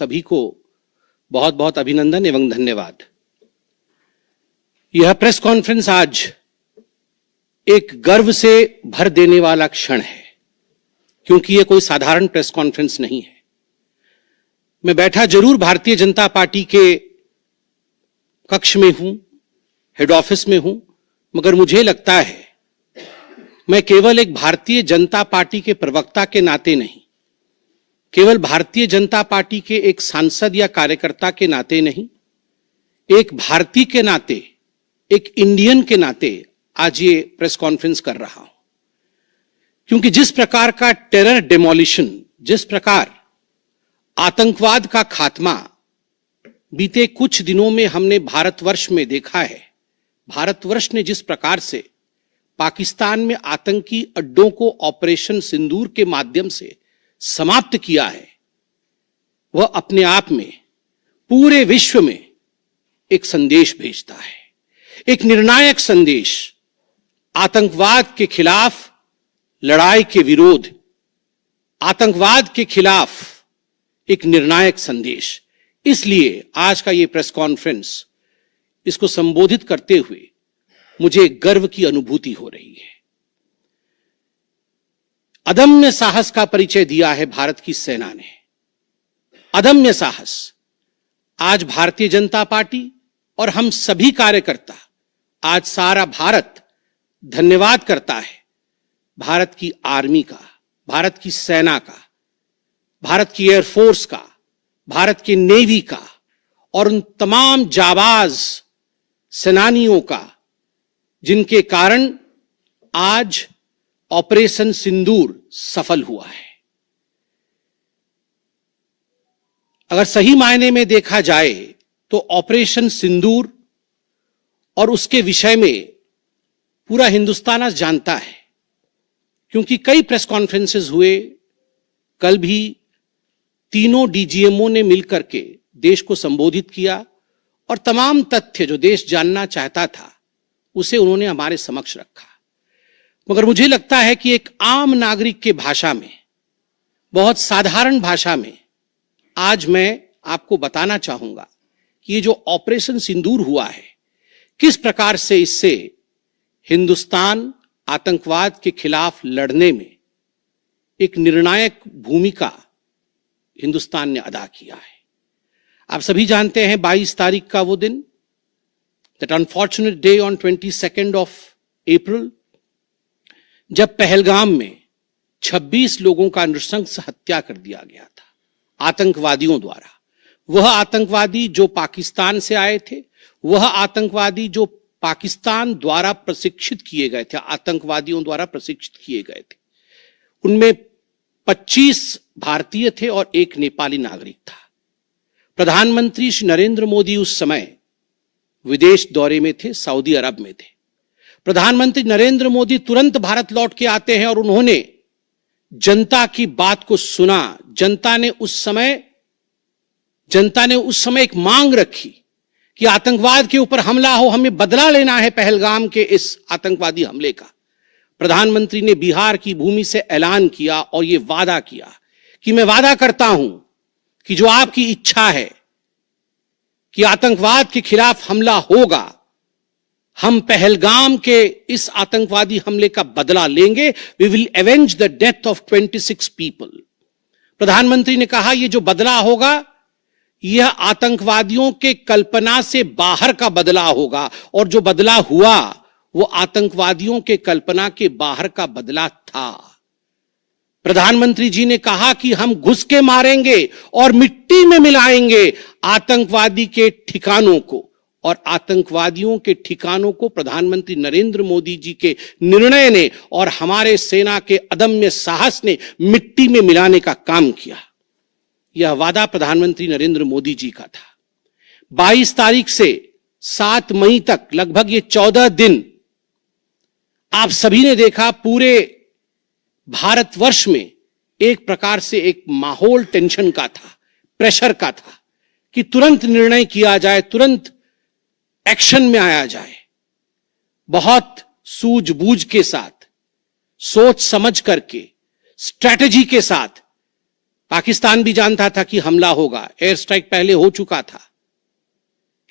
सभी को बहुत बहुत अभिनंदन एवं धन्यवाद। यह प्रेस कॉन्फ्रेंस आज एक गर्व से भर देने वाला क्षण है, क्योंकि यह कोई साधारण प्रेस कॉन्फ्रेंस नहीं है। मैं बैठा जरूर भारतीय जनता पार्टी के कक्ष में हूं, हेड ऑफिस में हूं, मगर मुझे लगता है मैं केवल एक भारतीय जनता पार्टी के प्रवक्ता के नाते नहीं, केवल भारतीय जनता पार्टी के एक सांसद या कार्यकर्ता के नाते नहीं, एक भारतीय के नाते, एक इंडियन के नाते आज ये प्रेस कॉन्फ्रेंस कर रहा हूं। क्योंकि जिस प्रकार का टेरर डेमोलिशन, जिस प्रकार आतंकवाद का खात्मा बीते कुछ दिनों में हमने भारतवर्ष में देखा है, भारतवर्ष ने जिस प्रकार से पाकिस्तान में आतंकी अड्डों को ऑपरेशन सिंदूर के माध्यम से समाप्त किया है, वह अपने आप में पूरे विश्व में एक संदेश भेजता है, एक निर्णायक संदेश। आतंकवाद के खिलाफ लड़ाई के विरोध, आतंकवाद के खिलाफ एक निर्णायक संदेश। इसलिए आज का यह प्रेस कॉन्फ्रेंस, इसको संबोधित करते हुए मुझे गर्व की अनुभूति हो रही है। अदम्य साहस का परिचय दिया है भारत की सेना ने, अदम्य साहस। आज भारतीय जनता पार्टी और हम सभी कार्यकर्ता, आज सारा भारत धन्यवाद करता है भारत की आर्मी का, भारत की सेना का, भारत की एयरफोर्स का, भारत की नेवी का और उन तमाम जाबाज सेनानियों का जिनके कारण आज ऑपरेशन सिंदूर सफल हुआ है। अगर सही मायने में देखा जाए तो ऑपरेशन सिंदूर और उसके विषय में पूरा हिंदुस्तान आज जानता है, क्योंकि कई प्रेस कॉन्फ्रेंसेस हुए। कल भी तीनों डीजीएमओ ने मिलकर के देश को संबोधित किया और तमाम तथ्य जो देश जानना चाहता था उसे उन्होंने हमारे समक्ष रखा। मगर मुझे लगता है कि एक आम नागरिक के भाषा में, बहुत साधारण भाषा में आज मैं आपको बताना चाहूंगा कि ये जो ऑपरेशन सिंदूर हुआ है, किस प्रकार से इससे हिंदुस्तान आतंकवाद के खिलाफ लड़ने में एक निर्णायक भूमिका हिंदुस्तान ने अदा किया है। आप सभी जानते हैं 22 तारीख का वो दिन, that unfortunate day on 22 of April, जब पहलगाम में 26 लोगों का नृशंस हत्या कर दिया गया था आतंकवादियों द्वारा। वह आतंकवादी जो पाकिस्तान से आए थे, वह आतंकवादी जो पाकिस्तान द्वारा प्रशिक्षित किए गए थे, आतंकवादियों द्वारा प्रशिक्षित किए गए थे। उनमें 25 भारतीय थे और एक नेपाली नागरिक था। प्रधानमंत्री श्री नरेंद्र मोदी उस समय विदेश दौरे में थे, सऊदी अरब में थे। प्रधानमंत्री नरेंद्र मोदी तुरंत भारत लौट के आते हैं और उन्होंने जनता की बात को सुना। जनता ने उस समय एक मांग रखी कि आतंकवाद के ऊपर हमला हो, हमें बदला लेना है पहलगाम के इस आतंकवादी हमले का। प्रधानमंत्री ने बिहार की भूमि से ऐलान किया और यह वादा किया कि मैं वादा करता हूं कि जो आपकी इच्छा है कि आतंकवाद के खिलाफ हमला होगा, हम पहलगाम के इस आतंकवादी हमले का बदला लेंगे। We will avenge the death of 26 people. प्रधानमंत्री ने कहा यह जो बदला होगा, यह आतंकवादियों के कल्पना से बाहर का बदला होगा, और जो बदला हुआ वो आतंकवादियों के कल्पना के बाहर का बदला था। प्रधानमंत्री जी ने कहा कि हम घुस के मारेंगे और मिट्टी में मिलाएंगे आतंकवादी के ठिकानों को, और आतंकवादियों के ठिकानों को प्रधानमंत्री नरेंद्र मोदी जी के निर्णय ने और हमारे सेना के अदम्य साहस ने मिट्टी में मिलाने का काम किया। यह वादा प्रधानमंत्री नरेंद्र मोदी जी का था। 22 तारीख से 7 मई तक लगभग ये 14 दिन आप सभी ने देखा, पूरे भारतवर्ष में एक प्रकार से एक माहौल टेंशन का था, प्रेशर का था कि तुरंत निर्णय किया जाए, तुरंत एक्शन में आया जाए। बहुत सूझबूझ के साथ, सोच समझ करके, स्ट्रैटेजी के साथ पाकिस्तान भी जानता था कि हमला होगा, एयर स्ट्राइक पहले हो चुका था,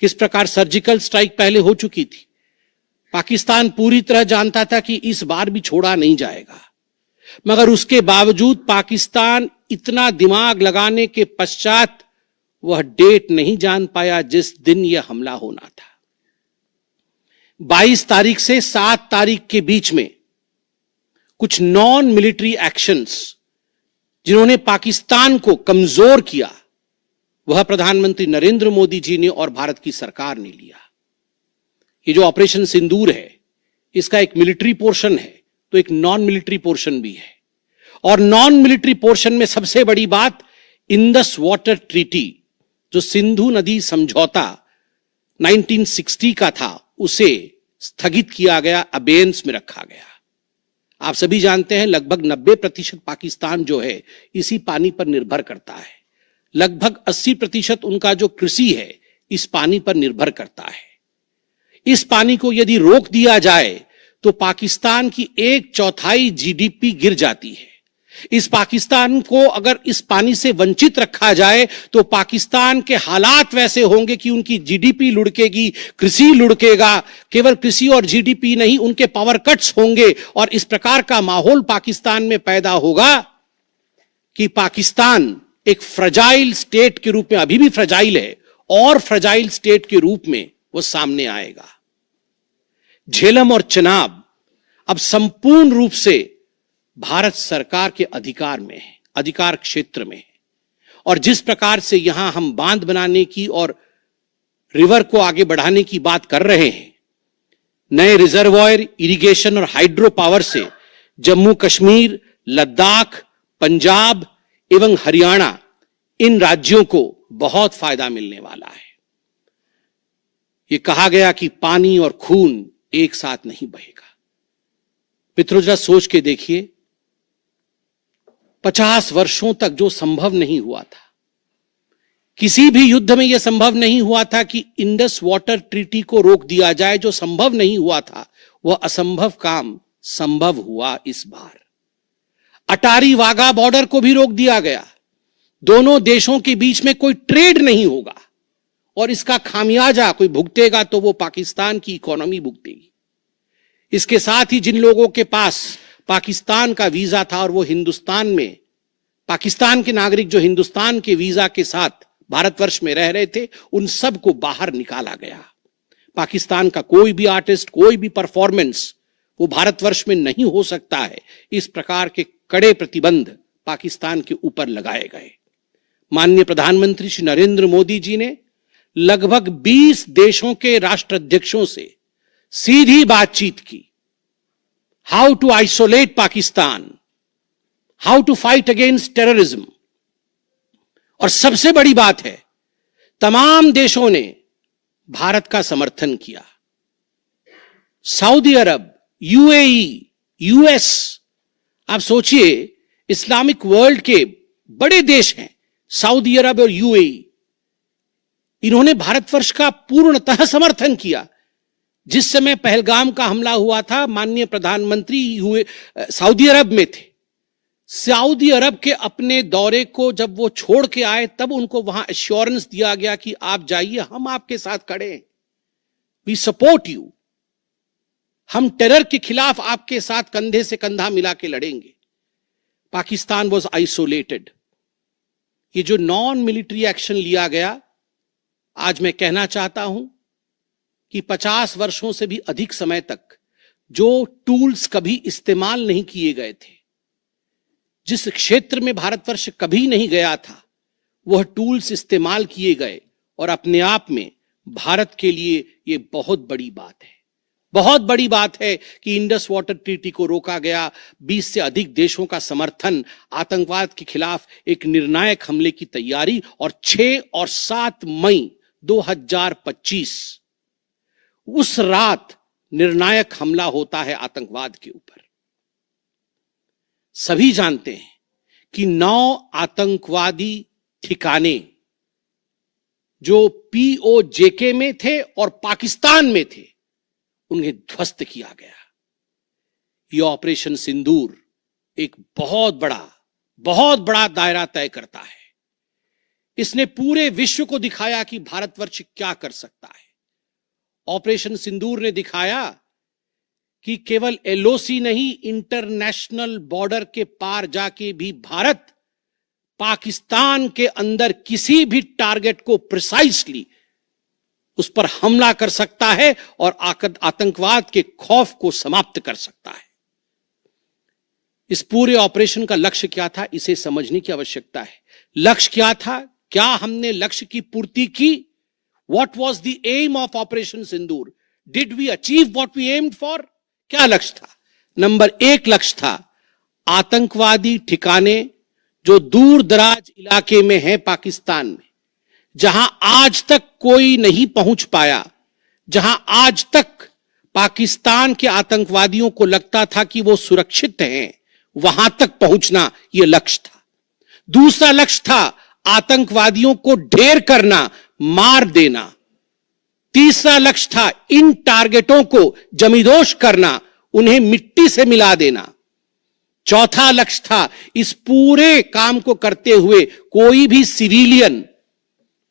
किस प्रकार सर्जिकल स्ट्राइक पहले हो चुकी थी। पाकिस्तान पूरी तरह जानता था कि इस बार भी छोड़ा नहीं जाएगा, मगर उसके बावजूद पाकिस्तान इतना दिमाग लगाने के पश्चात वह डेट नहीं जान पाया जिस दिन यह हमला होना था। 22 तारीख से 7 तारीख के बीच में कुछ नॉन मिलिट्री एक्शंस जिन्होंने पाकिस्तान को कमजोर किया, वह प्रधानमंत्री नरेंद्र मोदी जी ने और भारत की सरकार ने लिया। ये जो ऑपरेशन सिंदूर है, इसका एक मिलिट्री पोर्शन है तो एक नॉन मिलिट्री पोर्शन भी है। और नॉन मिलिट्री पोर्शन में सबसे बड़ी बात इंडस वाटर ट्रीटी, जो सिंधु नदी समझौता 1960 का था, उसे स्थगित किया गया, अबेयंस में रखा गया। आप सभी जानते हैं लगभग 90% पाकिस्तान जो है इसी पानी पर निर्भर करता है। लगभग 80% उनका जो कृषि है इस पानी पर निर्भर करता है। इस पानी को यदि रोक दिया जाए तो पाकिस्तान की 1/4 जीडीपी गिर जाती है। इस पाकिस्तान को अगर इस पानी से वंचित रखा जाए तो पाकिस्तान के हालात वैसे होंगे कि उनकी जीडीपी लुढ़केगी, कृषि लुढ़केगा। केवल कृषि और जीडीपी नहीं, उनके पावर कट्स होंगे और इस प्रकार का माहौल पाकिस्तान में पैदा होगा कि पाकिस्तान एक फ्रजाइल स्टेट के रूप में, अभी भी फ्रजाइल है, और फ्रजाइल स्टेट के रूप में वो सामने आएगा। झेलम और चनाब अब संपूर्ण रूप से भारत सरकार के अधिकार में है, अधिकार क्षेत्र में है। और जिस प्रकार से यहां हम बांध बनाने की और रिवर को आगे बढ़ाने की बात कर रहे हैं, नए रिजर्वायर, इरिगेशन और हाइड्रो पावर से जम्मू कश्मीर, लद्दाख, पंजाब एवं हरियाणा, इन राज्यों को बहुत फायदा मिलने वाला है। यह कहा गया कि पानी और खून एक साथ नहीं बहेगा। मित्रों, जरा सोच के देखिए, 50 वर्षों तक जो संभव नहीं हुआ था, किसी भी युद्ध में यह संभव नहीं हुआ था कि इंडस वाटर ट्रीटी को रोक दिया जाए। जो संभव नहीं हुआ था वह असंभव काम संभव हुआ इस बार। अटारी वाघा बॉर्डर को भी रोक दिया गया। दोनों देशों के बीच में कोई ट्रेड नहीं होगा और इसका खामियाजा कोई भुगतेगा तो वो पाकिस्तान की इकोनॉमी भुगतेगी। इसके साथ ही जिन लोगों के पास पाकिस्तान का वीजा था और वो हिंदुस्तान में, पाकिस्तान के नागरिक जो हिंदुस्तान के वीजा के साथ भारतवर्ष में रह रहे थे, उन सब को बाहर निकाला गया। पाकिस्तान का कोई भी आर्टिस्ट, कोई भी परफॉर्मेंस वो भारतवर्ष में नहीं हो सकता है। इस प्रकार के कड़े प्रतिबंध पाकिस्तान के ऊपर लगाए गए। माननीय प्रधानमंत्री श्री नरेंद्र मोदी जी ने लगभग 20 देशों के राष्ट्राध्यक्षों से सीधी बातचीत की। How to isolate Pakistan, how to fight against terrorism. और सबसे बड़ी बात है, तमाम देशों ने भारत का समर्थन किया। सऊदी अरब, यूएई, यूएस, आप सोचिए इस्लामिक वर्ल्ड के बड़े देश हैं सऊदी अरब और यूएई, इन्होंने भारतवर्ष का पूर्णतः समर्थन किया। जिस समय पहलगाम का हमला हुआ था, माननीय प्रधानमंत्री सऊदी अरब में थे। सऊदी अरब के अपने दौरे को जब वो छोड़ के आए, तब उनको वहां एश्योरेंस दिया गया कि आप जाइए, हम आपके साथ खड़े हैं, वी सपोर्ट यू, हम टेरर के खिलाफ आपके साथ कंधे से कंधा मिला के लड़ेंगे। Pakistan was isolated. ये जो नॉन मिलिट्री एक्शन लिया गया, आज मैं कहना चाहता हूं कि 50 वर्षों से भी अधिक समय तक जो टूल्स कभी इस्तेमाल नहीं किए गए थे, जिस क्षेत्र में भारतवर्ष कभी नहीं गया था, वह टूल्स इस्तेमाल किए गए और अपने आप में भारत के लिए यह बहुत बड़ी बात है। बहुत बड़ी बात है कि इंडस वाटर ट्रीटी को रोका गया। 20 से अधिक देशों का समर्थन, आतंकवाद के खिलाफ एक निर्णायक हमले की तैयारी, और 6 और 7 मई 2025 उस रात निर्णायक हमला होता है आतंकवाद के ऊपर। सभी जानते हैं कि 9 आतंकवादी ठिकाने जो पीओजेके में थे और पाकिस्तान में थे, उन्हें ध्वस्त किया गया। यह ऑपरेशन सिंदूर एक बहुत बड़ा बहुत बड़ा दायरा तय करता है। इसने पूरे विश्व को दिखाया कि भारतवर्ष क्या कर सकता है। ऑपरेशन सिंदूर ने दिखाया कि केवल एलओसी नहीं, इंटरनेशनल बॉर्डर के पार जाके भी भारत पाकिस्तान के अंदर किसी भी टारगेट को प्रिसाइसली उस पर हमला कर सकता है और आतंकवाद के खौफ को समाप्त कर सकता है। इस पूरे ऑपरेशन का लक्ष्य क्या था, इसे समझने की आवश्यकता है। लक्ष्य क्या था? क्या हमने लक्ष्य की पूर्ति की? What was the aim of operation Sindoor? Did we achieve what we aimed for? क्या लक्ष्य था? नंबर 1 लक्ष्य था आतंकवादी ठिकाने जो दूर दराज इलाके में है पाकिस्तान में, जहां आज तक कोई नहीं पहुंच पाया, जहां आज तक पाकिस्तान के आतंकवादियों को लगता था कि वो सुरक्षित हैं, वहां तक पहुंचना यह लक्ष्य था। दूसरा लक्ष्य था आतंकवादियों को ढेर करना, मार देना। तीसरा लक्ष्य था इन टारगेटों को जमींदोज करना, उन्हें मिट्टी से मिला देना। चौथा लक्ष्य था इस पूरे काम को करते हुए कोई भी सिविलियन,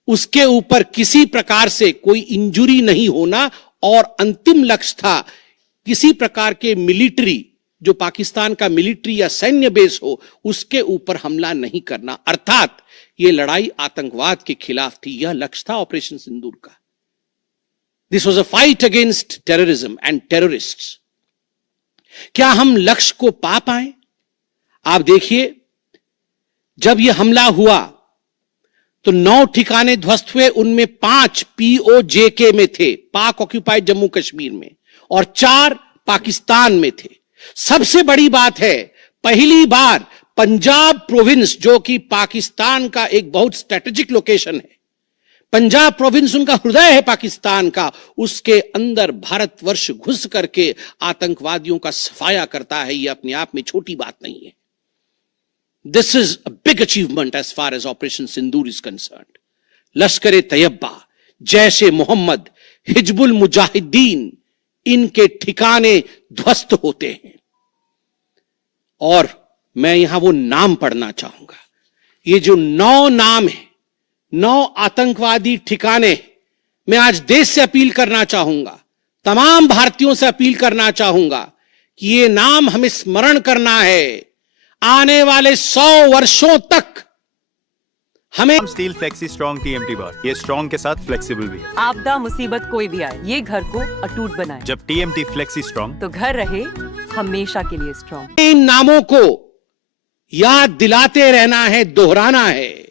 उसके ऊपर किसी प्रकार से कोई इंजुरी नहीं होना। और अंतिम लक्ष्य था किसी प्रकार के मिलिट्री, जो पाकिस्तान का मिलिट्री या सैन्य बेस हो, उसके ऊपर हमला नहीं करना। अर्थात यह लड़ाई आतंकवाद के खिलाफ थी। यह लक्ष्य था ऑपरेशन सिंदूर का। This was a fight against terrorism and terrorists. क्या हम लक्ष्य को पा पाए? आप देखिए, जब यह हमला हुआ तो 9 ठिकाने ध्वस्त हुए, उनमें 5 POJK में थे, पाक ऑक्यूपाइड जम्मू कश्मीर में, और 4 पाकिस्तान में थे। सबसे बड़ी बात है, पहली बार पंजाब प्रोविंस, जो कि पाकिस्तान का एक बहुत स्ट्रेटेजिक लोकेशन है, पंजाब प्रोविंस उनका हृदय है पाकिस्तान का, उसके अंदर भारतवर्ष घुस करके आतंकवादियों का सफाया करता है। यह अपने आप में छोटी बात नहीं है। This is a big achievement as far as operation Sindoor is concerned. Lashkar Taiba, Jaish ए मोहम्मद, हिजबुल मुजाहिदीन, इनके ठिकाने ध्वस्त होते हैं। और मैं यहां वो नाम पढ़ना चाहूंगा। ये जो 9 नाम है, 9 आतंकवादी ठिकाने, मैं आज देश से अपील करना चाहूंगा, तमाम भारतीयों से अपील करना चाहूंगा कि ये नाम हमें स्मरण करना है। आने वाले 100 वर्षों तक हमें स्टील फ्लेक्सी स्ट्रॉन्ग TMT बार, ये स्ट्रॉन्ग के साथ फ्लेक्सिबल भी है। आपदा मुसीबत कोई भी आए, ये घर को अटूट बनाए। जब TMT फ्लेक्सी स्ट्रॉन्ग, तो घर रहे हमेशा के लिए स्ट्रॉन्ग। इन नामों को याद दिलाते रहना है, दोहराना है।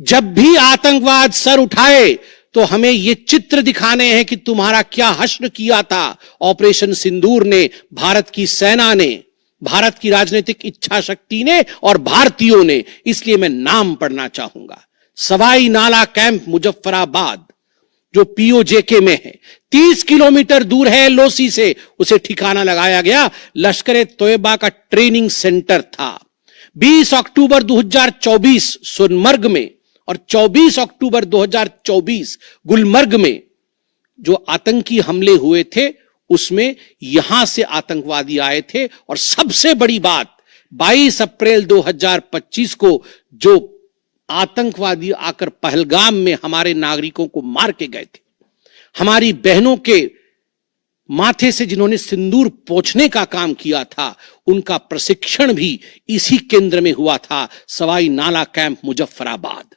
जब भी आतंकवाद सर उठाए तो हमें ये चित्र दिखाने हैं कि तुम्हारा क्या हश्र किया था ऑपरेशन सिंदूर ने, भारत की सेना ने, भारत की राजनीतिक इच्छा शक्ति ने और भारतीयों ने। इसलिए मैं नाम पढ़ना चाहूंगा। सवाई नाला कैंप मुजफ्फराबाद, जो POJK में है, 30 किलोमीटर दूर है LOC से, उसे ठिकाना लगाया गया। लश्कर तैयबा का ट्रेनिंग सेंटर था। 20 अक्टूबर 2024 सोनमर्ग में और 24 अक्टूबर 2024 गुलमर्ग में जो आतंकी हमले हुए थे, उसमें यहां से आतंकवादी आए थे। और सबसे बड़ी बात, 22 अप्रैल 2025 को जो आतंकवादी आकर पहलगाम में हमारे नागरिकों को मार के गए थे, हमारी बहनों के माथे से जिन्होंने सिंदूर पोंछने का काम किया था, उनका प्रशिक्षण भी इसी केंद्र में हुआ था, सवाई नाला कैंप मुजफ्फराबाद।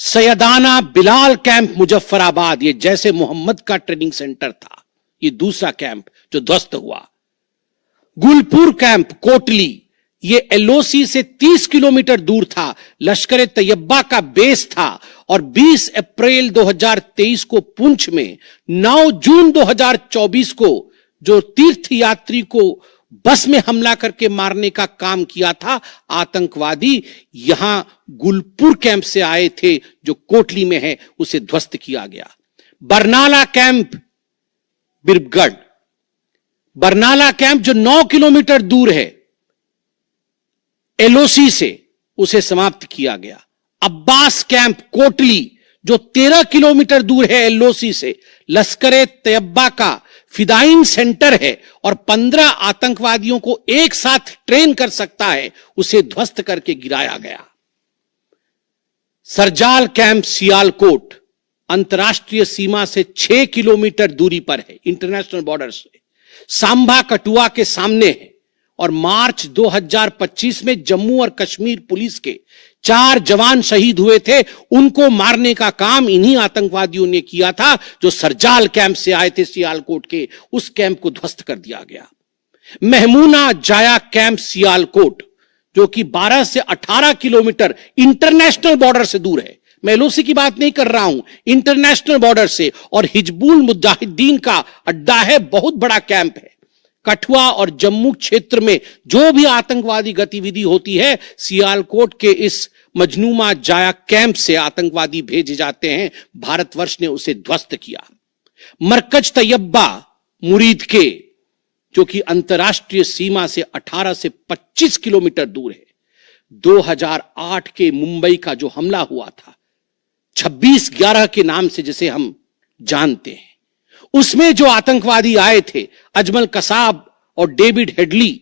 सैयदाना बिलाल कैंप मुजफ्फराबाद, ये जैसे मोहम्मद का ट्रेनिंग सेंटर था, ये दूसरा कैंप जो ध्वस्त हुआ। गुलपुर कैंप कोटली, ये LOC से 30 किलोमीटर दूर था, लश्कर तैयबा का बेस था। और 20 अप्रैल 2023 को पुंछ में, 9 जून 2024 को जो तीर्थ यात्री को बस में हमला करके मारने का काम किया था आतंकवादी, यहां गुलपुर कैंप से आए थे जो कोटली में है, उसे ध्वस्त किया गया। बरनाला कैंप बिरगढ़, बरनाला कैंप जो 9 किलोमीटर दूर है LOC से, उसे समाप्त किया गया। अब्बास कैंप कोटली जो 13 किलोमीटर दूर है LOC से, लश्कर तैयबा का फिदाइन सेंटर है और 15 आतंकवादियों को एक साथ ट्रेन कर सकता है, उसे ध्वस्त करके गिराया गया। सरजाल कैंप सियालकोट अंतर्राष्ट्रीय सीमा से 6 किलोमीटर दूरी पर है, इंटरनेशनल बॉर्डर से। सांबा कठुआ के सामने है और मार्च 2025 में जम्मू और कश्मीर पुलिस के 4 जवान शहीद हुए थे। उनको मारने का काम इन्हीं आतंकवादियों ने किया था जो सरजाल कैंप से आए थे सियालकोट के। उस कैंप को ध्वस्त कर दिया गया। महमूना जाया कैंप सियालकोट जो कि 12 से 18 किलोमीटर इंटरनेशनल बॉर्डर से दूर है, मैं एलओसी की बात नहीं कर रहा हूं, इंटरनेशनल बॉर्डर से, और हिजबुल मुजाहिदीन का अड्डा है, बहुत बड़ा कैंप है। कठुआ और जम्मू क्षेत्र में जो भी आतंकवादी गतिविधि होती है, सियालकोट के इस मजनूमा जाया कैंप से आतंकवादी भेजे जाते हैं। भारतवर्ष ने उसे ध्वस्त किया। मरकज तैयबा मुरीद के जो कि अंतर्राष्ट्रीय सीमा से 18 से 25 किलोमीटर दूर है। 2008 के मुंबई का जो हमला हुआ था 26/11 के नाम से जिसे हम जानते हैं, उसमें जो आतंकवादी आए थे अजमल कसाब और डेविड हेडली,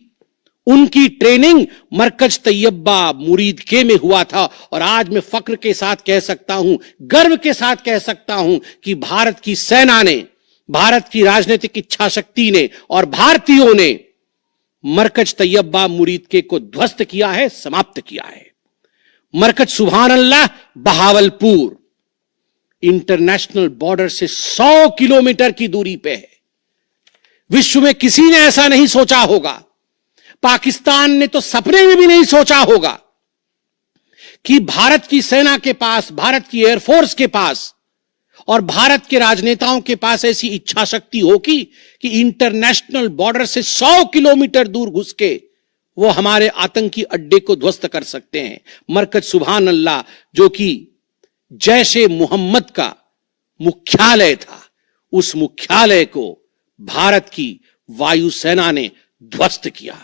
उनकी ट्रेनिंग मरकज तैयबा मुरीद के में हुआ था। और आज मैं फक्र के साथ कह सकता हूं, गर्व के साथ कह सकता हूं कि भारत की सेना ने, भारत की राजनीतिक इच्छा शक्ति ने और भारतीयों ने मरकज तैयबा मुरीद के को ध्वस्त किया है, समाप्त किया है। मरकज सुभान अल्लाह बहावलपुर इंटरनेशनल बॉर्डर से 100 किलोमीटर की दूरी पे है। विश्व में किसी ने ऐसा नहीं सोचा होगा, पाकिस्तान ने तो सपने में भी नहीं सोचा होगा कि भारत की सेना के पास, भारत की एयरफोर्स के पास और भारत के राजनेताओं के पास ऐसी इच्छा शक्ति होगी कि इंटरनेशनल बॉर्डर से 100 किलोमीटर दूर घुस के वो हमारे आतंकी अड्डे को ध्वस्त कर सकते हैं। मरकज सुभान अल्लाह जो कि जैशे मोहम्मद का मुख्यालय था, उस मुख्यालय को भारत की वायुसेना ने ध्वस्त किया।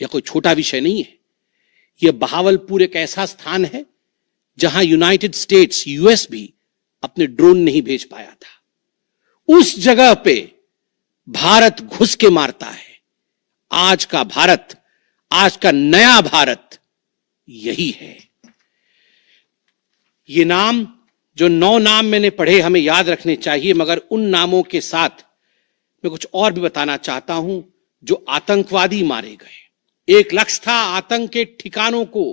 यह कोई छोटा विषय नहीं है। यह बहावलपुर एक ऐसा स्थान है जहां यूनाइटेड स्टेट्स, यूएस भी अपने ड्रोन नहीं भेज पाया था। उस जगह पे भारत घुस के मारता है। आज का भारत, आज का नया भारत यही है। ये नाम, जो 9 नाम मैंने पढ़े, हमें याद रखने चाहिए, मगर उन नामों के साथ मैं कुछ और भी बताना चाहता हूं। जो आतंकवादी मारे गए, एक लक्ष्य था आतंक के ठिकानों को,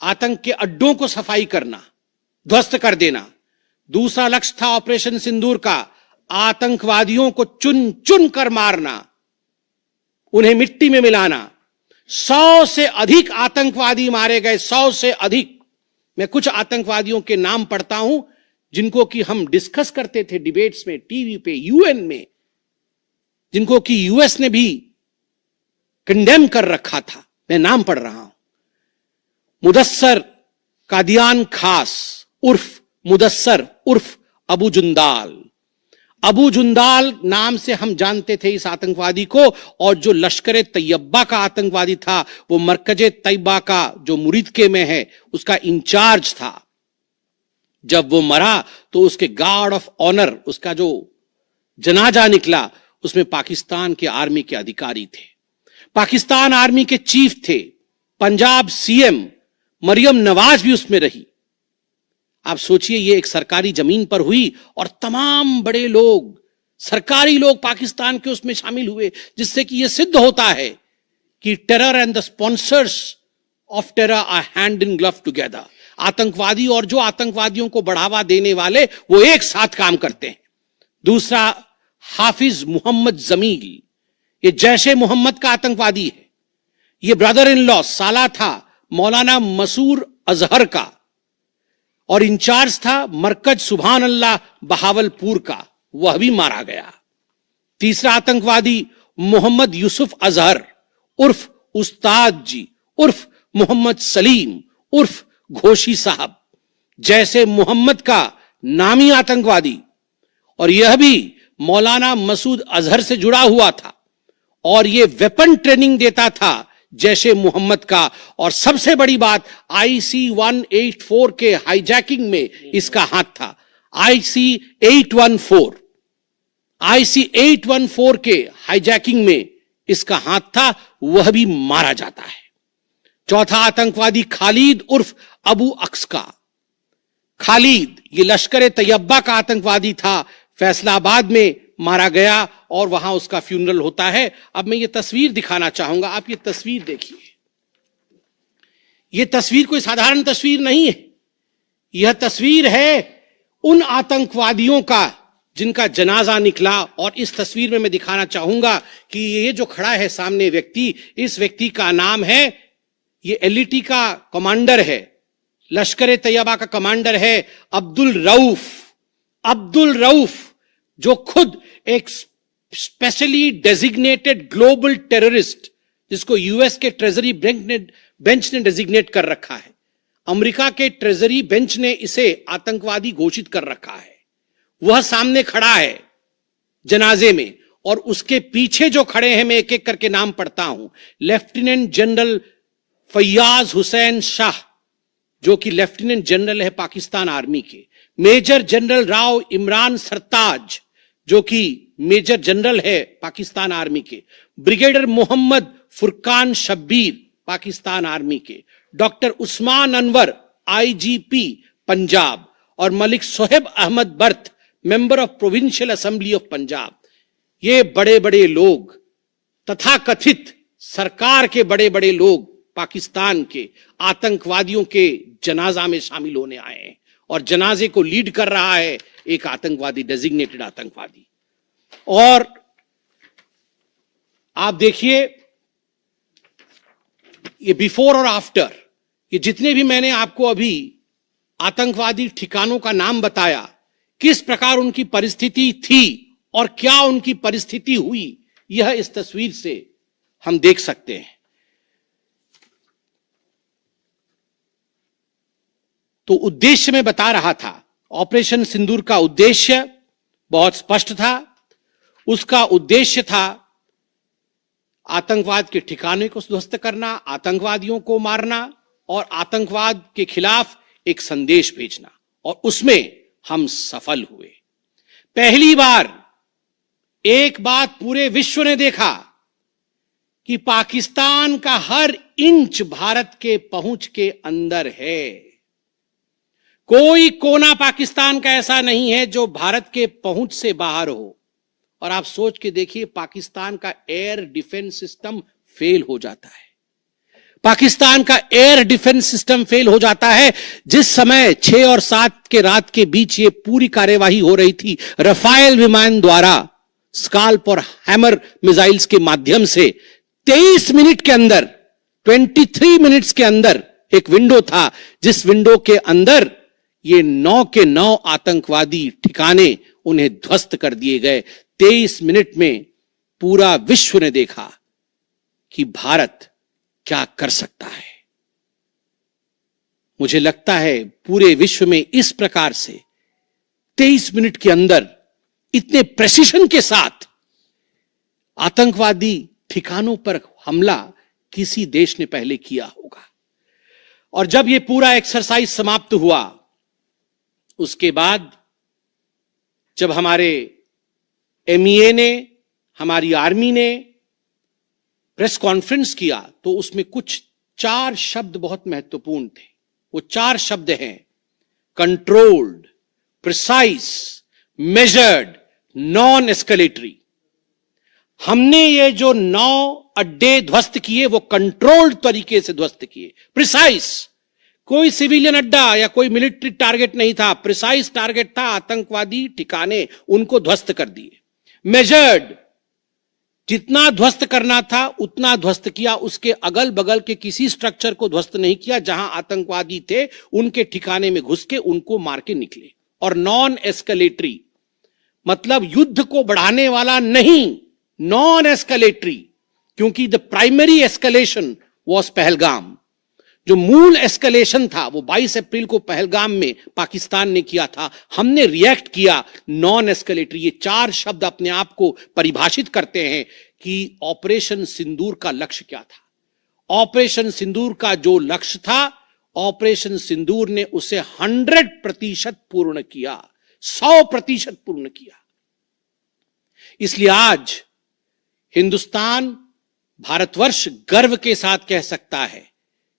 आतंक के अड्डों को सफाई करना, ध्वस्त कर देना। दूसरा लक्ष्य था ऑपरेशन सिंदूर का, आतंकवादियों को चुन चुन कर मारना, उन्हें मिट्टी में मिलाना। 100 से अधिक आतंकवादी मारे गए, 100 से अधिक। मैं कुछ आतंकवादियों के नाम पढ़ता हूं जिनको कि हम डिस्कस करते थे डिबेट्स में, टीवी पे, यूएन में, जिनको कि यूएस ने भी कंडेम कर रखा था। मैं नाम पढ़ रहा हूं। मुदस्सर कादियान खास उर्फ मुदस्सर उर्फ अबू जुंदाल। अबू जुंदाल नाम से हम जानते थे इस आतंकवादी को। और जो लश्कर तैयबा का आतंकवादी था, वो मरकज तैयबा का जो मुरीद के में है, उसका इंचार्ज था। जब वो मरा तो उसके गार्ड ऑफ ऑनर, उसका जो जनाजा निकला, उसमें पाकिस्तान के आर्मी के अधिकारी थे, पाकिस्तान आर्मी के चीफ थे, पंजाब सीएम मरियम नवाज भी उसमें रही। आप सोचिए, ये एक सरकारी जमीन पर हुई और तमाम बड़े लोग, सरकारी लोग पाकिस्तान के उसमें शामिल हुए, जिससे कि यह सिद्ध होता है कि terror and the sponsors of terror are hand in glove together. आतंकवादी और जो आतंकवादियों को बढ़ावा देने वाले, वो एक साथ काम करते हैं। दूसरा, हाफिज मोहम्मद जमील, ये जैशे मोहम्मद का आतंकवादी है। ये ब्रदर इन लॉ, साला था मौलाना मसूर अजहर का, और इंचार्ज था मरकज सुभान अल्लाह बहावलपुर का, वह भी मारा गया। तीसरा आतंकवादी मोहम्मद यूसुफ अजहर उर्फ उस्ताद जी उर्फ मोहम्मद सलीम उर्फ घोशी साहब, जैसे मोहम्मद का नामी आतंकवादी, और यह भी मौलाना मसूद अजहर से जुड़ा हुआ था और यह वेपन ट्रेनिंग देता था जैशे मोहम्मद का। और सबसे बड़ी बात, IC-184 के हाईजैकिंग में इसका हाथ था। IC-814 IC-814 के हाईजैकिंग में इसका हाथ था, वह भी मारा जाता है। चौथा आतंकवादी खालिद उर्फ अबू अक्स का। खालिद ये लश्कर तैयबा का आतंकवादी था, फैसलाबाद में मारा गया और वहां उसका फ्यूनरल होता है। अब मैं ये तस्वीर दिखाना चाहूंगा, आप ये तस्वीर देखिए। ये तस्वीर कोई साधारण तस्वीर नहीं है, यह तस्वीर है उन आतंकवादियों का जिनका जनाजा निकला। और इस तस्वीर में मैं दिखाना चाहूंगा कि ये जो खड़ा है सामने व्यक्ति, इस व्यक्ति का नाम है, ये LET का कमांडर है, लश्कर तैयबा का कमांडर है अब्दुल रऊफ। अब्दुल रऊफ जो खुद एक स्पेशली डेजिग्नेटेड ग्लोबल टेररिस्ट, जिसको यूएस के ट्रेजरी बेंच ने डेजिग्नेट कर रखा है, अमेरिका के ट्रेजरी बेंच ने इसे आतंकवादी घोषित कर रखा है, वह सामने खड़ा है जनाजे में। और उसके पीछे जो खड़े हैं, मैं एक एक करके नाम पढ़ता हूं। लेफ्टिनेंट जनरल फैयाज हुसैन शाह जो कि लेफ्टिनेंट जनरल है पाकिस्तान आर्मी के, मेजर जनरल राव इमरान सरताज जो कि मेजर जनरल है पाकिस्तान आर्मी के, ब्रिगेडियर मोहम्मद फुरकान शब्बीर पाकिस्तान आर्मी के, डॉक्टर उस्मान अनवर IGP पंजाब, और मलिक सोहेब अहमद बर्थ member of provincial assembly of Punjab. ये बड़े बड़े लोग, तथाकथित सरकार के बड़े बड़े लोग पाकिस्तान के आतंकवादियों के जनाजा में शामिल होने आए हैं। और जनाजे को लीड कर रहा है एक आतंकवादी, डेजिग्नेटेड आतंकवादी। और आप देखिए ये बिफोर और आफ्टर, ये जितने भी मैंने आपको अभी आतंकवादी ठिकानों का नाम बताया, किस प्रकार उनकी परिस्थिति थी और क्या उनकी परिस्थिति हुई, यह इस तस्वीर से हम देख सकते हैं। तो उद्देश्य में बता रहा था, ऑपरेशन सिंदूर का उद्देश्य बहुत स्पष्ट था। उसका उद्देश्य था आतंकवाद के ठिकाने को ध्वस्त करना, आतंकवादियों को मारना और आतंकवाद के खिलाफ एक संदेश भेजना, और उसमें हम सफल हुए। पहली बार एक बात पूरे विश्व ने देखा कि पाकिस्तान का हर इंच भारत के पहुंच के अंदर है। कोई कोना पाकिस्तान का ऐसा नहीं है जो भारत के पहुंच से बाहर हो। और आप सोच के देखिए, पाकिस्तान का एयर डिफेंस सिस्टम फेल हो जाता है। पाकिस्तान का एयर डिफेंस सिस्टम फेल हो जाता है। जिस समय 6 और 7 के रात के बीच ये पूरी कार्यवाही हो रही थी, रफाल विमान द्वारा स्काल्प और हैमर मिसाइल्स के माध्यम से 23 मिनट के अंदर, 23 मिनट्स के अंदर एक विंडो था, जिस विंडो के अंदर ये 9 के 9 आतंकवादी ठिकाने उन्हें ध्वस्त कर दिए गए। 23 मिनट में पूरा विश्व ने देखा कि भारत क्या कर सकता है। मुझे लगता है पूरे विश्व में इस प्रकार से 23 मिनट के अंदर इतने प्रेसिशन के साथ आतंकवादी ठिकानों पर हमला किसी देश ने पहले किया होगा। और जब यह पूरा एक्सरसाइज समाप्त हुआ, उसके बाद जब हमारे MEA ने, हमारी आर्मी ने प्रेस कॉन्फ्रेंस किया, तो उसमें कुछ 4 शब्द बहुत महत्वपूर्ण थे। वो 4 शब्द हैं controlled, precise, measured, non escalatory. हमने ये जो 9 अड्डे ध्वस्त किए वो कंट्रोल्ड तरीके से ध्वस्त किए। प्रिसाइज, कोई सिविलियन अड्डा या कोई मिलिट्री टारगेट नहीं था, प्रिसाइज टारगेट था, आतंकवादी ठिकाने, उनको ध्वस्त कर दिए। मेजर्ड, जितना ध्वस्त करना था उतना ध्वस्त किया, उसके अगल बगल के किसी स्ट्रक्चर को ध्वस्त नहीं किया। जहां आतंकवादी थे उनके ठिकाने में घुस के उनको मार के निकले। और नॉन एस्केलेटरी मतलब युद्ध को बढ़ाने वाला नहीं, नॉन एस्केलेटरी, क्योंकि the primary escalation was Pahalgam. जो मूल एस्केलेशन था वो 22 अप्रैल को पहलगाम में पाकिस्तान ने किया था। हमने रिएक्ट किया नॉन एस्केलेटरी। ये 4 शब्द अपने आप को परिभाषित करते हैं कि ऑपरेशन सिंदूर का लक्ष्य क्या था। ऑपरेशन सिंदूर का जो लक्ष्य था, ऑपरेशन सिंदूर ने उसे 100% पूर्ण किया, 100% पूर्ण किया। इसलिए आज हिंदुस्तान, भारतवर्ष गर्व के साथ कह सकता है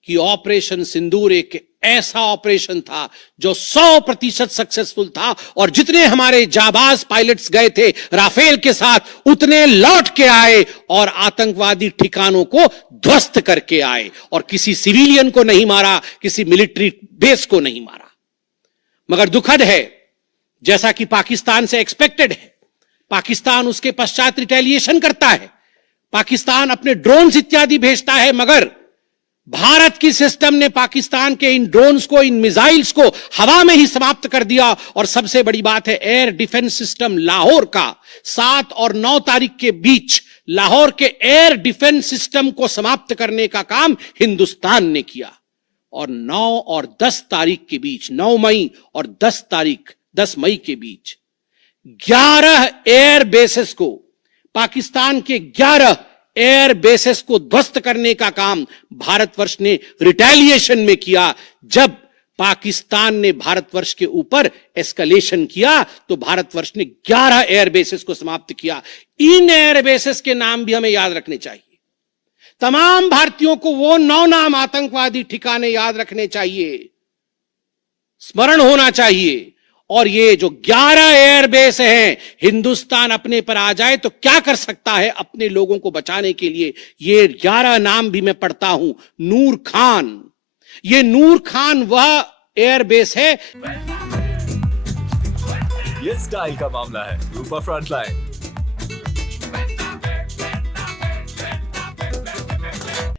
कि ऑपरेशन सिंदूर एक ऐसा ऑपरेशन था जो 100% सक्सेसफुल था, और जितने हमारे जाबाज पायलट्स गए थे राफेल के साथ उतने लौट के आए और आतंकवादी ठिकानों को ध्वस्त करके आए, और किसी सिविलियन को नहीं मारा, किसी मिलिट्री बेस को नहीं मारा। मगर दुखद है, जैसा कि पाकिस्तान से एक्सपेक्टेड है, पाकिस्तान उसके पश्चात रिटेलिएशन करता है, पाकिस्तान अपने ड्रोन्स इत्यादि भेजता है, मगर भारत की सिस्टम ने पाकिस्तान के इन ड्रोन्स को, इन मिसाइल्स को हवा में ही समाप्त कर दिया। और सबसे बड़ी बात है, एयर डिफेंस सिस्टम लाहौर का 7 और 9 तारीख के बीच लाहौर के एयर डिफेंस सिस्टम को समाप्त करने का काम हिंदुस्तान ने किया। और 9 और 10 तारीख के बीच, 9 मई और 10 मई के बीच 11 एयर बेसेस को, पाकिस्तान के 11 एयर बेसेस को ध्वस्त करने का काम भारतवर्ष ने रिटेलिएशन में किया। जब पाकिस्तान ने भारतवर्ष के ऊपर एस्केलेशन किया तो भारतवर्ष ने 11 एयर बेसेस को समाप्त किया। इन एयर बेसेस के नाम भी हमें याद रखने चाहिए। तमाम भारतीयों को वो 9 नाम आतंकवादी ठिकाने याद रखने चाहिए, स्मरण होना चाहिए। और ये जो 11 एयरबेस हैं, हिंदुस्तान अपने पर आ जाए तो क्या कर सकता है अपने लोगों को बचाने के लिए। ये 11 नाम भी मैं पढ़ता हूं। नूर खान, ये नूर खान वह एयरबेस है। ये स्टाइल का मामला है, रूपा फ्रंटलाइन।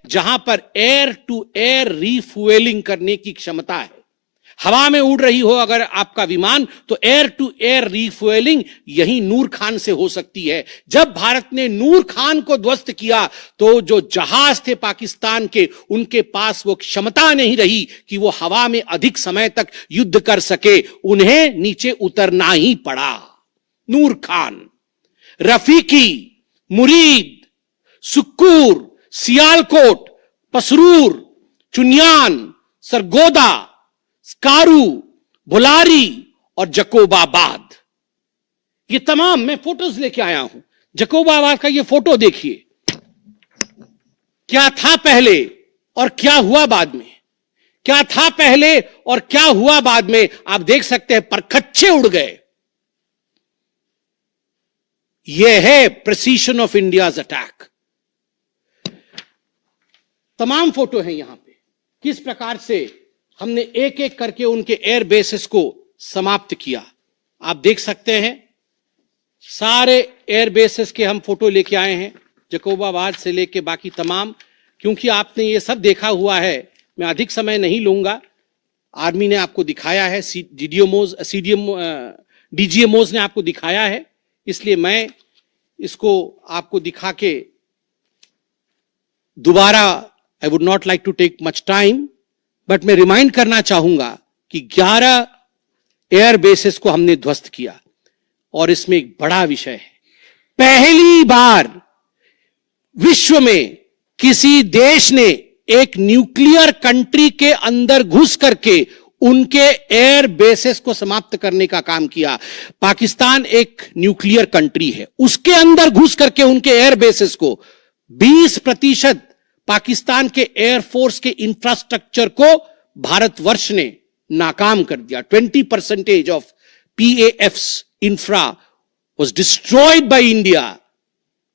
जहां पर एयर टू एयर रिफ्यूएलिंग करने की क्षमता है। हवा में उड़ रही हो अगर आपका विमान, तो एयर टू एयर रिफ्यूएलिंग यही नूर खान से हो सकती है। जब भारत ने नूर खान को ध्वस्त किया तो जो जहाज थे पाकिस्तान के, उनके पास वो क्षमता नहीं रही कि वो हवा में अधिक समय तक युद्ध कर सके, उन्हें नीचे उतरना ही पड़ा। नूर खान, रफीकी, मुरीद, सुक्कूर, सियालकोट, पसरूर, चुनियान, सरगोदा, स्कारू, भुलारी और जकोबाबाद, ये तमाम मैं फोटोज लेके आया हूं। जकोबाबाद का ये फोटो देखिए, क्या था पहले और क्या हुआ बाद में, क्या था पहले और क्या हुआ बाद में। आप देख सकते हैं परखच्चे उड़ गए। यह है प्रिसीशन ऑफ इंडियाज अटैक। तमाम फोटो हैं यहां पे, किस प्रकार से हमने एक एक करके उनके एयर बेसेस को समाप्त किया। आप देख सकते हैं सारे एयर बेसेस के हम फोटो लेके आए हैं, जकोबाबाद से लेके बाकी तमाम। क्योंकि आपने ये सब देखा हुआ है, मैं अधिक समय नहीं लूंगा। आर्मी ने आपको दिखाया है, डीजीएमओज ने आपको दिखाया है, इसलिए मैं इसको आपको दिखा के दोबारा, I would not like to take much time, but मैं रिमाइंड करना चाहूंगा कि 11 एयर बेसेस को हमने ध्वस्त किया। और इसमें एक बड़ा विषय है, पहली बार विश्व में किसी देश ने एक न्यूक्लियर कंट्री के अंदर घुस करके उनके एयर बेसेस को समाप्त करने का काम किया। पाकिस्तान एक न्यूक्लियर कंट्री है, उसके अंदर घुस करके उनके एयर बेसेस को 20% पाकिस्तान के एयरफोर्स के इंफ्रास्ट्रक्चर को भारतवर्ष ने नाकाम कर दिया। 20% of PAF's infra was destroyed by India.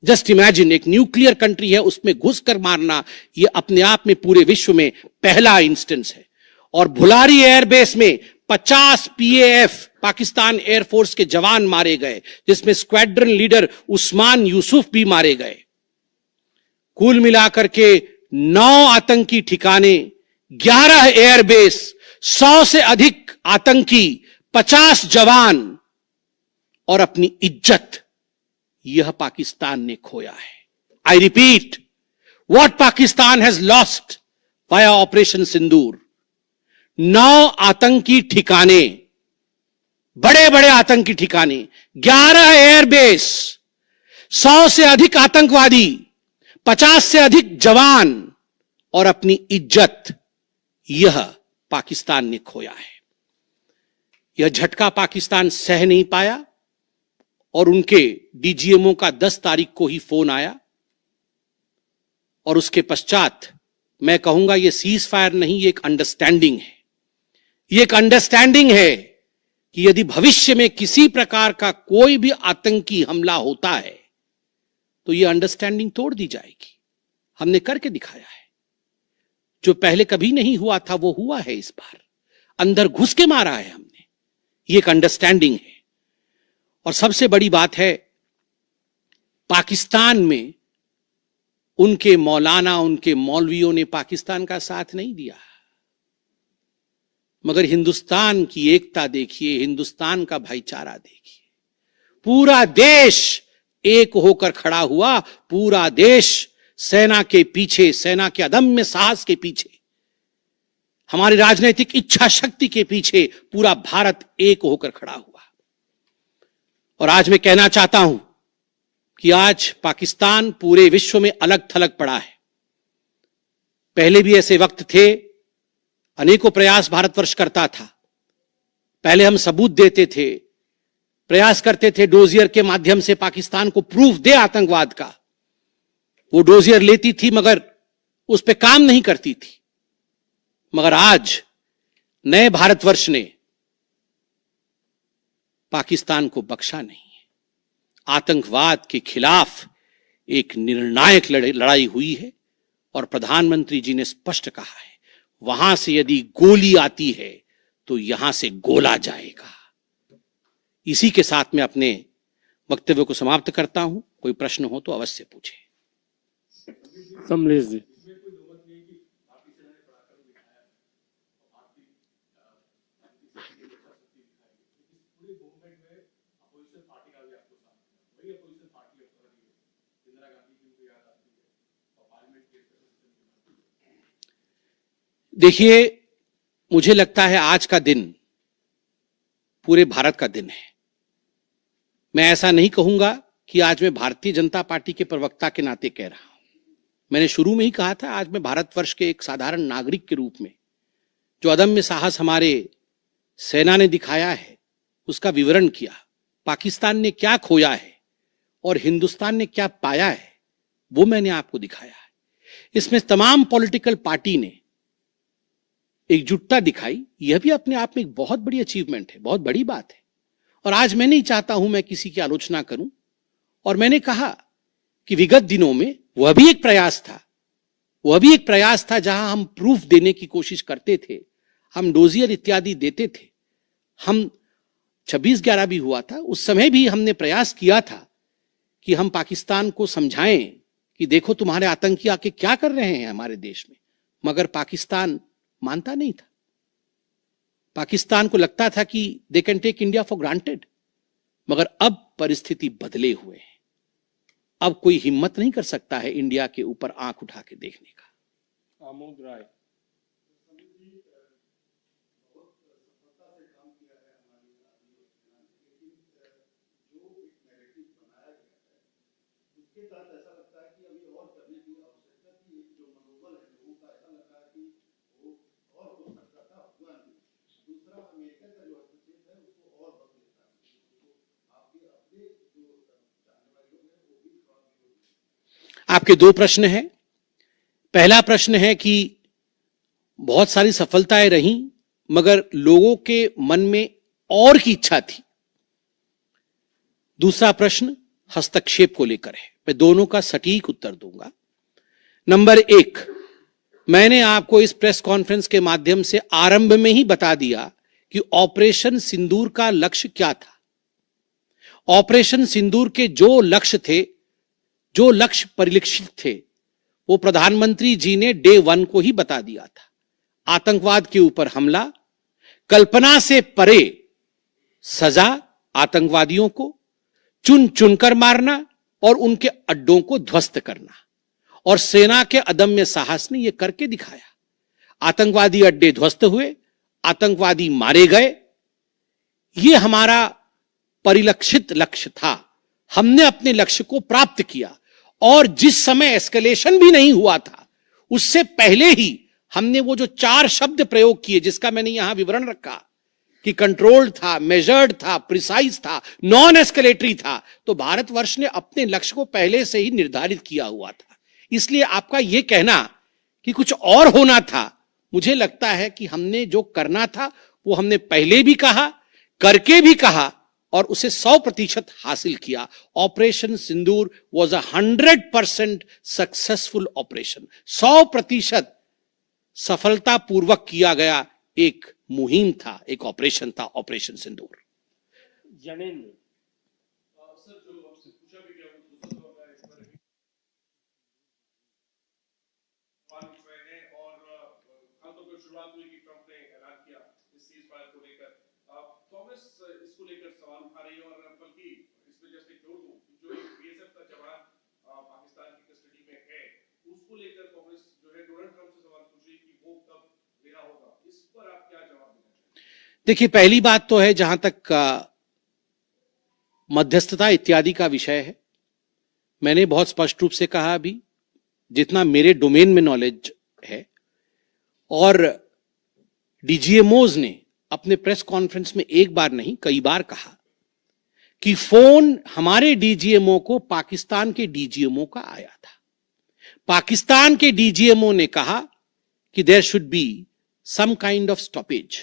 Just imagine, एक न्यूक्लियर कंट्री है, उसमें घुसकर मारना, यह अपने आप में पूरे विश्व में पहला इंस्टेंस है। और भुलारी एयरबेस में 50 PAF पाकिस्तान एयरफोर्स के जवान मारे गए, जिसमें स्क्वाड्रन लीडर उस्मान यूसुफ भी मारे गए। कुल मिलाकर के 9 आतंकी ठिकाने, 11 एयरबेस, 100 से अधिक आतंकी, 50 जवान और अपनी इज्जत, यह पाकिस्तान ने खोया है। I repeat, what Pakistan has lost via operation Sindoor. 9 आतंकी ठिकाने, बड़े बड़े आतंकी ठिकाने, 11 एयरबेस, 100 से अधिक आतंकवादी, 50 से अधिक जवान और अपनी इज्जत, यह पाकिस्तान ने खोया है। यह झटका पाकिस्तान सह नहीं पाया और उनके डीजीएमओ का 10 तारीख को ही फोन आया और उसके पश्चात मैं कहूंगा ये सीज फायर नहीं, ये एक अंडरस्टैंडिंग है। ये एक अंडरस्टैंडिंग है कि यदि भविष्य में किसी प्रकार का कोई भी आतंकी हमला होता है तो ये अंडरस्टैंडिंग तोड़ दी जाएगी। हमने करके दिखाया है। जो पहले कभी नहीं हुआ था वो हुआ है इस बार। अंदर घुस के मारा है हमने। ये एक अंडरस्टैंडिंग है। और सबसे बड़ी बात है, पाकिस्तान में उनके मौलाना, उनके मौलवियों ने पाकिस्तान का साथ नहीं दिया, मगर हिंदुस्तान की एकता देखिए, हिंदुस्तान का भाईचारा देखिए। पूरा देश एक होकर खड़ा हुआ। पूरा देश सेना के पीछे, सेना के अदम्य साहस के पीछे, हमारी राजनीतिक इच्छा शक्ति के पीछे पूरा भारत एक होकर खड़ा हुआ। और आज मैं कहना चाहता हूं कि आज पाकिस्तान पूरे विश्व में अलग थलग पड़ा है। पहले भी ऐसे वक्त थे, अनेकों प्रयास भारतवर्ष करता था। पहले हम सबूत देते थे, प्रयास करते थे डोजियर के माध्यम से पाकिस्तान को प्रूफ दे आतंकवाद का। वो डोजियर लेती थी मगर उस पर काम नहीं करती थी। मगर आज नए भारतवर्ष ने पाकिस्तान को बख्शा नहीं है। आतंकवाद के खिलाफ एक निर्णायक लड़ाई हुई है और प्रधानमंत्री जी ने स्पष्ट कहा है, वहां से यदि गोली आती है तो यहां से गोला जाएगा। इसी के साथ मैं अपने वक्तव्य को समाप्त करता हूं। कोई प्रश्न हो तो अवश्य पूछे। कमलेश जी। देखिए, मुझे लगता है आज का दिन पूरे भारत का दिन है। मैं ऐसा नहीं कहूंगा कि आज मैं भारतीय जनता पार्टी के प्रवक्ता के नाते कह रहा हूं। मैंने शुरू में ही कहा था, आज मैं भारतवर्ष के एक साधारण नागरिक के रूप में जो अदम्य साहस हमारे सेना ने दिखाया है उसका विवरण किया। पाकिस्तान ने क्या खोया है और हिंदुस्तान ने क्या पाया है वो मैंने आपको दिखाया है। इसमें तमाम पॉलिटिकल पार्टी ने एकजुटता दिखाई। यह भी अपने आप में एक बहुत बड़ी अचीवमेंट है, बहुत बड़ी बात है। और आज मैं नहीं चाहता हूं मैं किसी की आलोचना करूं। और मैंने कहा कि विगत दिनों में वह भी एक प्रयास था जहां हम प्रूफ देने की कोशिश करते थे, हम डोजियर इत्यादि देते थे। हम 26/11 भी हुआ था, उस समय भी हमने प्रयास किया था कि हम पाकिस्तान को समझाएं कि देखो तुम्हारे आतंकी आके क्या कर रहे हैं हमारे देश में। मगर पाकिस्तान मानता नहीं था। पाकिस्तान को लगता था कि they can take India for granted. मगर अब परिस्थिति बदले हुए हैं। अब कोई हिम्मत नहीं कर सकता है इंडिया के ऊपर आंख उठा के देखने का। आमोद राय। आपके दो प्रश्न हैं। पहला प्रश्न है कि बहुत सारी सफलताएं रहीं मगर लोगों के मन में और की इच्छा थी। दूसरा प्रश्न हस्तक्षेप को लेकर है। मैं दोनों का सटीक उत्तर दूंगा। नंबर 1, मैंने आपको इस प्रेस कॉन्फ्रेंस के माध्यम से आरंभ में ही बता दिया कि ऑपरेशन सिंदूर का लक्ष्य क्या था। ऑपरेशन सिंदूर के जो लक्ष्य थे, जो लक्ष्य परिलक्षित थे, वो प्रधानमंत्री जी ने डे 1 को ही बता दिया था। आतंकवाद के ऊपर हमला, कल्पना से परे सजा आतंकवादियों को, चुन चुनकर मारना और उनके अड्डों को ध्वस्त करना। और सेना के अदम्य साहस ने यह करके दिखाया। आतंकवादी अड्डे ध्वस्त हुए, आतंकवादी मारे गए। यह हमारा परिलक्षित लक्ष्य था। हमने अपने लक्ष्य को प्राप्त किया। और जिस समय एस्केलेशन भी नहीं हुआ था, उससे पहले ही हमने वो जो 4 शब्द प्रयोग किए जिसका मैंने यहां विवरण रखा कि कंट्रोल्ड था, मेजर्ड था, प्रिसाइज था, नॉन एस्केलेटरी था, तो भारतवर्ष ने अपने लक्ष्य को पहले से ही निर्धारित किया हुआ था। इसलिए आपका यह कहना कि कुछ और होना था, मुझे लगता है कि हमने जो करना था वो हमने पहले भी कहा, करके भी कहा और उसे 100% हासिल किया। Operation Sindoor was 100% successful operation. 100% सफलतापूर्वक किया गया एक मुहिम था, एक ऑपरेशन था ऑपरेशन सिंदूर। जनेंद्र इसको लेकर सवाल उठा रही है और बल्कि इसमें जस्ट एक जोड़ दूं जो बीएसएफ का जवान पाकिस्तान की कस्टडी में है उसको लेकर कांग्रेस जो है डोनाल्ड ट्रंप से सवाल पूछ रही है कि वो कब रिहा होगा। इस पर आप क्या जवाब देना चाहेंगे? देखिए, पहली बात तो है, जहां तक मध्यस्थता इत्यादि का विषय है, मैंने बहुत स्पष्ट रूप से कहा अभी, जितना मेरे डोमेन में नॉलेज है, और डीजीएमओज ने अपने प्रेस कॉन्फ्रेंस में एक बार नहीं कई बार कहा कि फोन हमारे डीजीएमओ को पाकिस्तान के डीजीएमओ का आया था। पाकिस्तान के डीजीएमओ ने कहा कि there should be some kind of stoppage,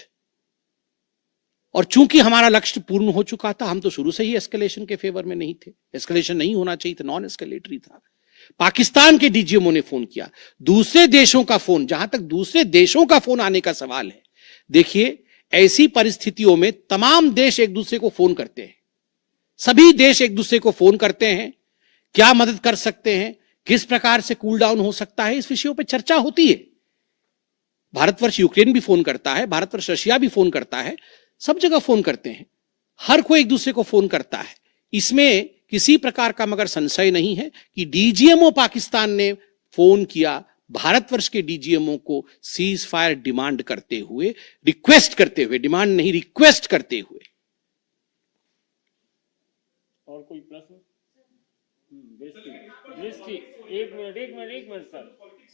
और चूंकि हमारा लक्ष्य पूर्ण हो चुका था, हम तो शुरू से ही एस्केलेशन के फेवर में नहीं थे, एस्केलेशन नहीं होना चाहिए था, नॉन एस्केलेटरी था। पाकिस्तान के डीजीएमओ ने फोन किया। दूसरे देशों का फोन, जहां तक दूसरे देशों का फोन आने का सवाल है, देखिए ऐसी परिस्थितियों में तमाम देश एक दूसरे को फोन करते हैं, सभी देश एक दूसरे को फोन करते हैं, क्या मदद कर सकते हैं, किस प्रकार से कूल डाउन हो सकता है, इस विषयों पर चर्चा होती है। भारतवर्ष यूक्रेन भी फोन करता है, भारतवर्ष रशिया भी फोन करता है, सब जगह फोन करते हैं, हर कोई एक दूसरे को फोन करता है। इसमें किसी प्रकार का मगर संशय नहीं है कि डीजीएमओ पाकिस्तान ने फोन किया भारतवर्ष के डीजीएमओ को सीज फायर डिमांड करते हुए, रिक्वेस्ट करते हुए, डिमांड नहीं रिक्वेस्ट करते हुए। और कोई प्रश्न? दृष्टि एक मिनट सर,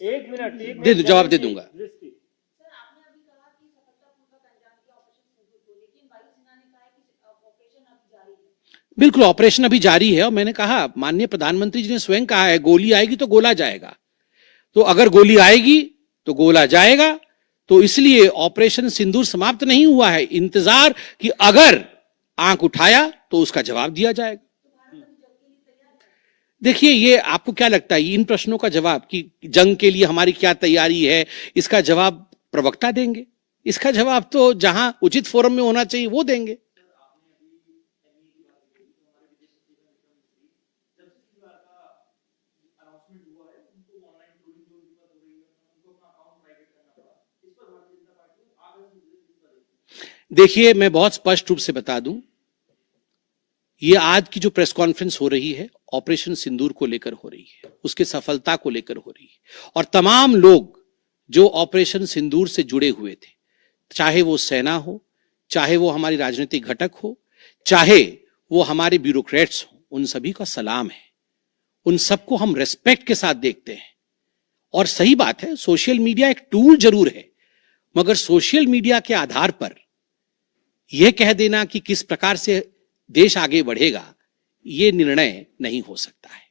एक मिनट दे दो, जवाब दे दूंगा। दृष्टि बिल्कुल, ऑपरेशन अभी जारी है, और मैंने कहा, माननीय प्रधानमंत्री जी ने स्वयं कहा है, गोली आएगी तो गोला जाएगा। तो अगर गोली आएगी तो गोला जाएगा, तो इसलिए ऑपरेशन सिंदूर समाप्त नहीं हुआ है। इंतजार कि अगर आंख उठाया तो उसका जवाब दिया जाएगा। देखिए, ये आपको क्या लगता है, इन प्रश्नों का जवाब कि जंग के लिए हमारी क्या तैयारी है, इसका जवाब प्रवक्ता देंगे। इसका जवाब तो जहां उचित फोरम में होना चाहिए वो देंगे। देखिए, मैं बहुत स्पष्ट रूप से बता दूं, ये आज की जो प्रेस कॉन्फ्रेंस हो रही है, ऑपरेशन सिंदूर को लेकर हो रही है, उसके सफलता को लेकर हो रही है, और तमाम लोग जो ऑपरेशन सिंदूर से जुड़े हुए थे, चाहे वो सेना हो, चाहे वो हमारी राजनीतिक घटक हो, चाहे वो हमारे ब्यूरोक्रेट्स हो, उन सभी का सलाम है। उन सबको हम रेस्पेक्ट के साथ देखते हैं। और सही बात है, सोशल मीडिया एक टूल जरूर है, मगर सोशल मीडिया के आधार पर यह कह देना कि किस प्रकार से देश आगे बढ़ेगा, यह निर्णय नहीं हो सकता है।